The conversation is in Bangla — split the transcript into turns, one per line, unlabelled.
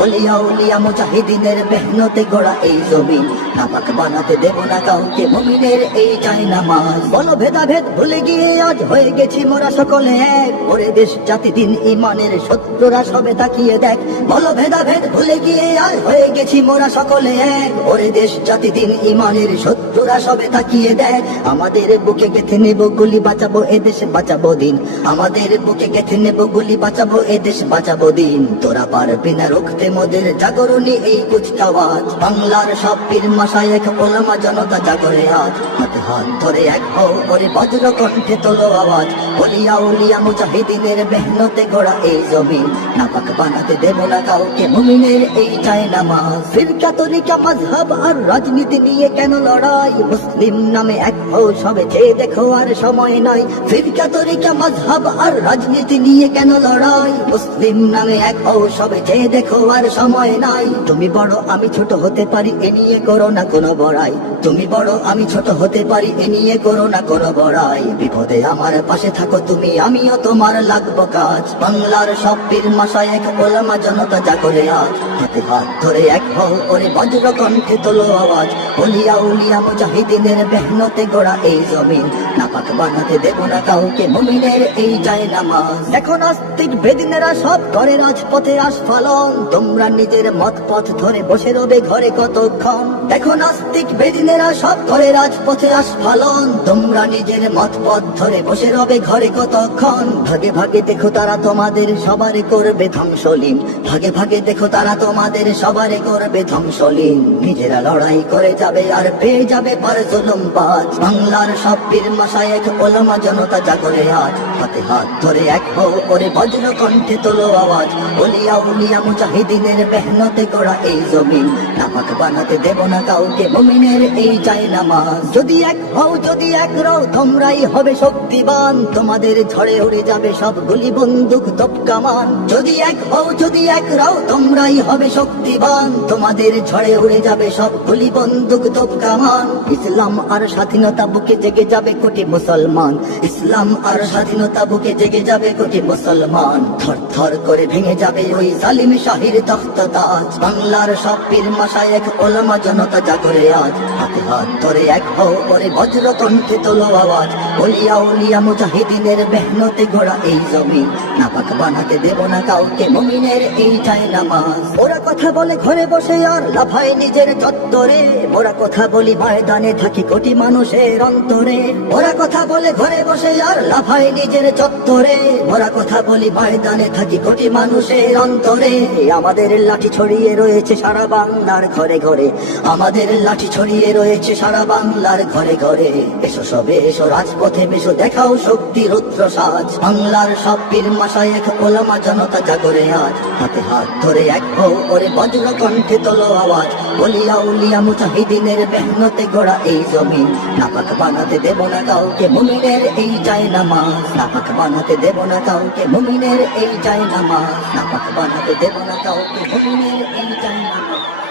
ওলিয়া উলিয়া মুজাহিদিনের মেহনতে গড়া এই জমিন। নাপাক বানাতে দেব না কাউকে মুমিনের এই চাই নামাজ। বলো ভেদাভেদ ভুলে গিয়ে আজ হয়ে গেছি মোরা সকলে এক। ওরে দেশ, জাতি, দিন, ইমানের শত্রুরা সবে তাকিয়ে দেখ। বলো ভেদাভেদ ভুলে গিয়ে আজ হয়ে গেছি মোরা সকলে এক। ওরে দেশ, জাতি, দিন, ইমানের শত্রুরা সবে তাকিয়ে দেখ। আমাদের বুকে গেথে নেব, গুলি বাঁচাবো, এ দেশ বাঁচাবো দিন। আমাদের বুকে গেথে নেব, গুলি বাঁচাবো, এ দেশ বাঁচাবো দিন। তোরা পারবি না রুখতে মোদের জাগরণী এই কুচকাওয়াজ বাংলার সব পীর মাসায় এক ওলামা জনতা জাগরে আজ। হাতে হাত ধরে এক হও ওরে বজ্র কণ্ঠে তোলো আওয়াজ। বলিয়া উলিয়া মুজাহিদিনের মেহনতে গড়া এই জমিন। নাপাক বানাতে দেব না কাউকে মুমিনের এই চায় নামাজ। ফিরকা তরিকা মাঝহাব আর রাজনীতি নিয়ে কেন লড়াই? মুসলিম নামে এক হও সবে চেয়ে দেখো আর সময় নাই। ফিরকা তরিকা মাঝহাব আর রাজনীতি নিয়ে কেন লড়াই? মুসলিম নামে এক হও সবে চেয়ে দেখো আর সময় নাই। তুমি বড়, আমি ছোট হতে পারি, এ নিয়ে করো না কোনো বড়াই। তুমি বড়, আমি ছোট হতে পারি, এ নিয়ে করো না কোনো বড়াই। বিপদে আমার পাশে থাকো তুমি, আমিও তোমার লাগবো কাজ। বাংলার সব পীর মাসায় এক ওলামা জনতা জাগরে আজ। হাতে হাত ধরে এক হও ওরে বজ্র কণ্ঠে তোলো আওয়াজ। উলিয়া উলিয়া মুজাহিদিনের মেহনতে গোড়া এই জমিন। নাপাক বানাতে দেব না কাউকে, মুমিনের এই যায় নামাজ। এখন আস্তিক বেদিনেরা সব করে রাজপথে আস্ফালন। তোমরা নিজের মত পথ ধরে বসে রবে ঘরে কতক্ষণ। এখন আস্তিক বেদিনেরা সব করে রাজপথে আস্ফালন। তোমরা নিজের মত পথ ধরে বসে রবে ঘরে কতক্ষণ। ভাগে ভাগে দেখো তারা তোমাদের সবারে করবে ধ্বংসলীন। ভাগে ভাগে দেখো তারা তোমাদের সবারে করবে ধ্বংসলীন। নিজেরা লড়াই করে যাবে আর পেয়ে যাবে পার জুলুম বাজ। বাংলার সব পীর মাসায় এক ওলামা জনতা জাগরে আজ। হাতে হাত ধরে এক হও ওরে বজ্র কণ্ঠে তোলো আওয়াজ। বলিয়া উলিয়া মুজাহিদিনের মেহনতে গড়া এই জমিন। নাপাক বানাতে দেব না কাউকে, মুমিনের এই চাই নামাজ। যদি এক হও, যদি এক রও, তোমরাই হবে শক্তিবান তোমাদের ঝড়ে উড়ে যাবে সব গুলি বন্দুক, তোপ, কামান। যদি এক হও, যদি এক রও, তোমরাই হবে শক্তিবান তোমাদের ঝড়ে উড়ে যাবে সব গুলি বন্দুক, তোপ, কামান। ইসলাম আর স্বাধীনতা বুকে জেগে যাবে কোটি মুসলমান। ইসলাম আর স্বাধীনতা বুকে জেগে যাবে কোটি মুসলমান। থর থর করে ভেঙে যাবে ওই জালিম শাহির মুজাহিদিনের মেহনতে গড়া এই জমি নাপাক বানাতে দেব না কাউকে মুমিনের এই নামাজ। ওরা কথা বলে ঘরে বসে আর লাফায় নিজের চত্বরে। ওরা কথা বলি ময়দানে থাকি কোটি মানুষের অন্তরে। ওরা কথা বলে ঘরে বসে আর লাফায় নিজের চত্বরে। ওরা কথা বলি ময়দানে থাকি কোটি মানুষের অন্তরে। আমাদের লাঠি ছড়িয়ে রয়েছে সারা বাংলার ঘরে ঘরে। আমাদের লাঠি ছড়িয়ে রয়েছে সারা বাংলার ঘরে ঘরে। এসো সবে, এসো রাজপথে বেশো দেখাও শক্তি, রুদ্র সাজ। বাংলার সব পীর মাসায় এক ওলামা জনতা জাগরে আজ। হাতে হাত ধরে এক ওরে বজ্র কণ্ঠে তোলো আওয়াজ। বলিয়া উলিয়া মুজাহিদিনের মেহনতে গড়া এই জমিন। নাপাক বানাতে দেব না কাউকে, মুমিনের এই চাই নামাজ। নাপাক বানাতে দেব না কাউকে, মুমিনের এই চাই নামাজ। নাপাক বানাতে দেব না কাউকে 本物をやりたいな。